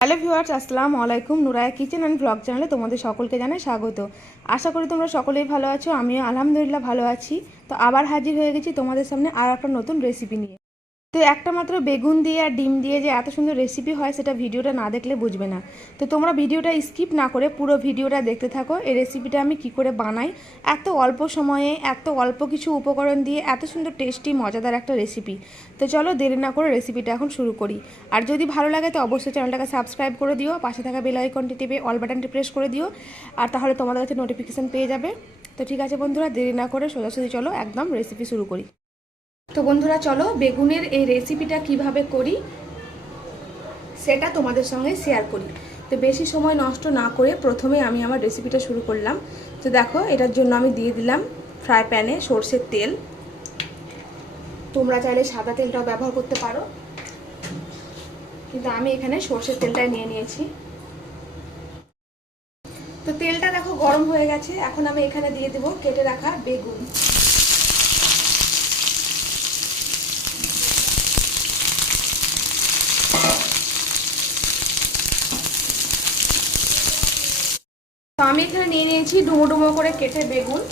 Hello viewers, আসসালামু আলাইকুম। নুরায়া kitchen and blog চ্যানেলে তোমাদের সকলকে জানাই স্বাগত। আশা করি তোমরা সকলেই ভালো আছো। আমিও আলহামদুলিল্লাহ ভালো আছি। তো আবার হাজির হয়ে গেছি তোমাদের সামনে আর একটা নতুন রেসিপি নিয়ে। তো একটা মাত্র বেগুন দিয়ে আর ডিম দিয়ে যে এত সুন্দর রেসিপি হয় সেটা ভিডিওটা না দেখলে বুঝবে না। তো তোমরা ভিডিওটা স্কিপ না করে পুরো ভিডিওটা দেখতে থাকো। এই রেসিপিটা আমি কি করে বানাই, এত অল্প সময়ে এত অল্প কিছু উপকরণ দিয়ে এত সুন্দর টেস্টি মজাদার একটা রেসিপি। তো চলো দেরি না করে রেসিপিটা এখন শুরু করি। আর যদি ভালো লাগে তো অবশ্যই চ্যানেলটাকে সাবস্ক্রাইব করে দিও, পাশে থাকা বেল আইকনটি টিপে অল বাটনটি প্রেস করে দিও, আর তাহলে তোমাদের কাছে নোটিফিকেশান পেয়ে যাবে। তো ঠিক আছে বন্ধুরা, দেরি না করে সোজাসুজি চলো একদম রেসিপি শুরু করি। তো বন্ধুরা চলো বেগুনের এই রেসিপিটা কিভাবে করি সেটা তোমাদের সঙ্গে শেয়ার করি। তো বেশি সময় নষ্ট না করে প্রথমে আমি আমার রেসিপিটা শুরু করলাম। তো দেখো, এটার জন্য আমি দিয়ে দিলাম ফ্রাই প্যানে সরষের তেল। তোমরা চাইলে সাদা তেলটাও ব্যবহার করতে পারো, কিন্তু আমি এখানে সরষের তেলটাই নিয়ে নিয়েছি। তো তেলটা দেখো গরম হয়ে গেছে। এখন আমি এখানে দিয়ে দেবো কেটে রাখা বেগুন। তো আমি এখানে নিয়ে নিয়েছি ডুমো ডুমো করে কেটে বেগুন।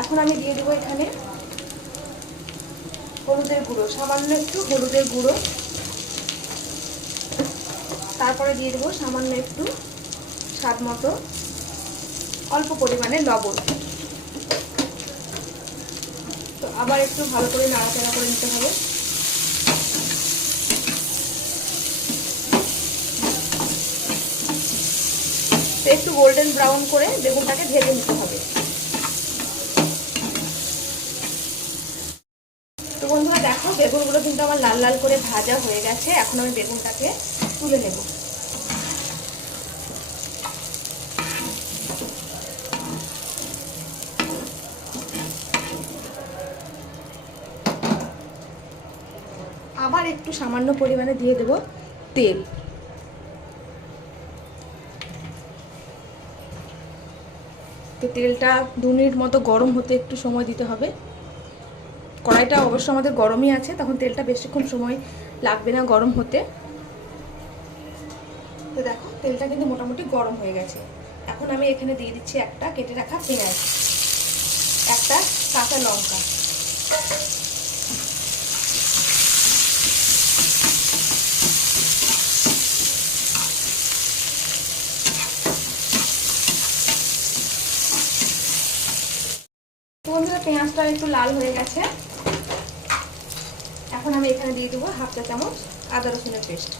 এখন আমি দিয়ে দেবো এখানে হলুদের গুঁড়ো, সামান্য একটু হলুদের গুঁড়ো। তারপরে দিয়ে দেবো সামান্য একটু স্বাদ মতো অল্প পরিমাণে লবণ। তো আবার একটু ভালো করে নাড়াচাড়া করে নিতে হবে। তো একটু গোল্ডেন ব্রাউন করে বেগুনটাকে ভেজে নিতে হবে। তো বন্ধুরা দেখো, বেগুনগুলো কিন্তু আমার লাল লাল করে ভাজা হয়ে গেছে। এখন আমি বেগুনটাকে তুলে নেব। আবার একটু সামান্য পরিমাণে দিয়ে দেব তেল। তো তেলটা 2 মিনিট মতো গরম হতে একটু সময় দিতে হবে। কড়াইটা অবশ্য আমাদের গরমই আছে, তখন তেলটা বেশিক্ষণ সময় লাগবে না গরম হতে। তো দেখো তেলটা কিন্তু মোটামুটি গরম হয়ে গেছে। এখন আমি এখানে দিয়ে দিচ্ছি একটা কেটে রাখা পেঁয়াজ, একটা কাঁচা লঙ্কা। বন্ধুরা পেঁয়াজটা একটু লাল হয়ে গেছে। এখন আমি এখানে দিয়ে দেবো হাফ চা চামচ আদা রসুনের পেস্ট।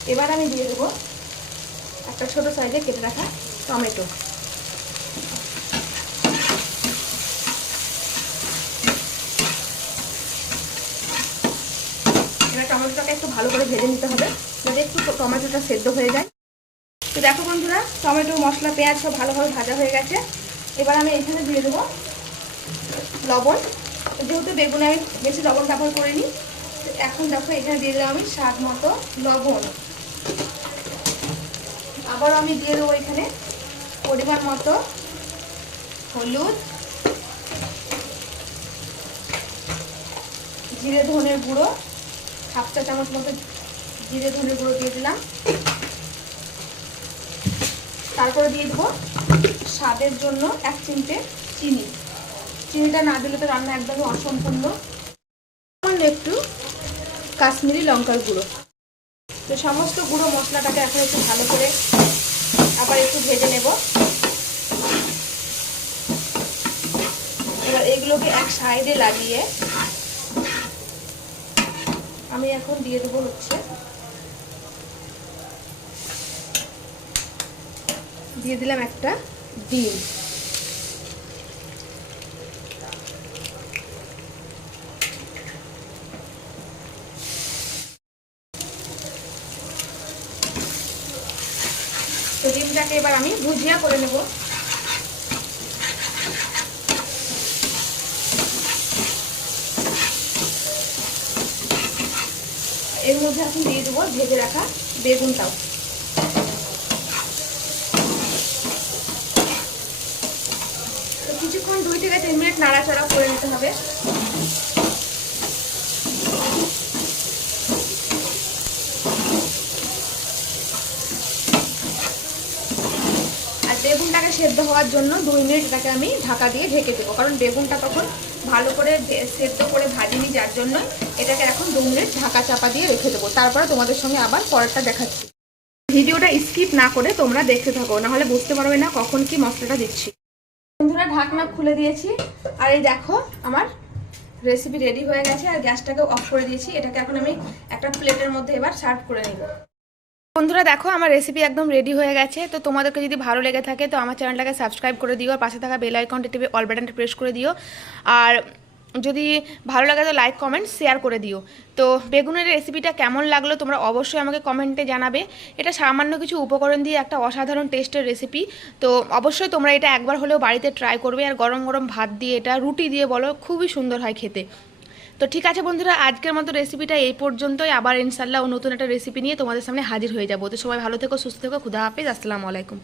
এবার আমি দিয়ে দেবো একটা ছোট সাইজে কেটে রাখা টমেটো। এবার টমেটোটাকে একটু ভালো করে ভেজে নিতে হবে, যাতে একটু টমেটোটা সেদ্ধ হয়ে যায়। তো দেখো বন্ধুরা, টমেটো মশলা পেঁয়াজ সব ভালোভাবে ভাজা হয়ে গেছে। এবার আমি এখানে দিয়ে দেবো লবণ। যেহেতু বেগুনে আমি বেশি লবণ ব্যবহার করিনি, এখন দেখো এখানে দিয়ে দিলাম আমি স্বাদ মতো লবণ। আবার আমি দিয়ে দেবো এখানে পরিমাণ মতো হলুদ, জিরে ধনের গুঁড়ো, হাফ চা চামচ মতো জিরে ধনের গুঁড়ো দিয়ে দিলাম। তারপরে দিয়ে দেবো স্বাদের জন্য 1 চিমটে চিনি। চিনিটা না দিলে তো রান্না একদমই অসম্পূর্ণ। একটু কাশ্মীরি লঙ্কার গুঁড়ো। তো সমস্ত গুঁড়ো মশলাটাকে এখন একটু ভালো করে আবার একটু ভেজে নেব। এবার এগুলোকে এক সাইডে লাগিয়ে আমি এখন দিয়ে দেবো দিয়ে দিলাম একটা ডিম। তো ডিমটাকে এবার আমি ভুজিয়া করে নেব। এর মধ্যে এখন দিয়ে দেবো ভেজে রাখা বেগুনটাও। তো কিছুক্ষণ 2 থেকে 3 মিনিট নাড়াচাড়া করে নিতে হবে। আর বেগুনটাকে সেদ্ধ হওয়ার জন্য 2 মিনিট এটাকে আমি ঢাকা দিয়ে ঢেকে দেবো, কারণ বেগুনটা তখন ভালো করে সেদ্ধ করে ভাজিনি, যার জন্য এটাকে এখন 2 মিনিট ঢাকা চাপা দিয়ে রেখে দেবো। তারপরে তোমাদের সঙ্গে আবার পরেরটা দেখাচ্ছি। ভিডিওটা স্কিপ না করে তোমরা দেখতে থাকো, নাহলে বুঝতে পারবে না কখন কি মশলাটা দিচ্ছি। বন্ধুরা ঢাকনা খুলে দিয়েছি, আর এই দেখো আমার রেসিপি রেডি হয়ে গেছে। আর গ্যাসটাকে অফ করে দিয়েছি। এটাকে এখন আমি একটা প্লেটের মধ্যে এবার সার্ভ করে নিব। বন্ধুরা দেখো আমার রেসিপি একদম রেডি হয়ে গেছে। তো তোমাদেরকে যদি ভালো লেগে থাকে তো আমার চ্যানেলটাকে সাবস্ক্রাইব করে দিও, আর পাশে থাকা বেল আইকনটি টিপে অল বাটনটা প্রেস করে দিও। আর যদি ভালো লাগে তো লাইক কমেন্ট শেয়ার করে দিও। তো বেগুনের রেসিপিটা কেমন লাগলো তোমরা অবশ্যই আমাকে কমেন্টে জানাবে। এটা সামান্য কিছু উপকরণ দিয়ে একটা অসাধারণ টেস্টের রেসিপি। তো অবশ্যই তোমরা এটা একবার হলেও বাড়িতে ট্রাই করবে। আর গরম গরম ভাত দিয়ে, এটা রুটি দিয়ে বলো, খুবই সুন্দর হয় খেতে। তো ঠিক আছে বন্ধুরা, আজকের মতো রেসিপিটা এই পর্যন্তই। আবার ইনশাল্লাহ নতুন একটা রেসিপি নিয়ে তোমাদের সামনে হাজির হয়ে যাবো। তো সবাই ভালো থেকো, সুস্থ থেকো, খুদা হাফেজ, আসসালামু আলাইকুম।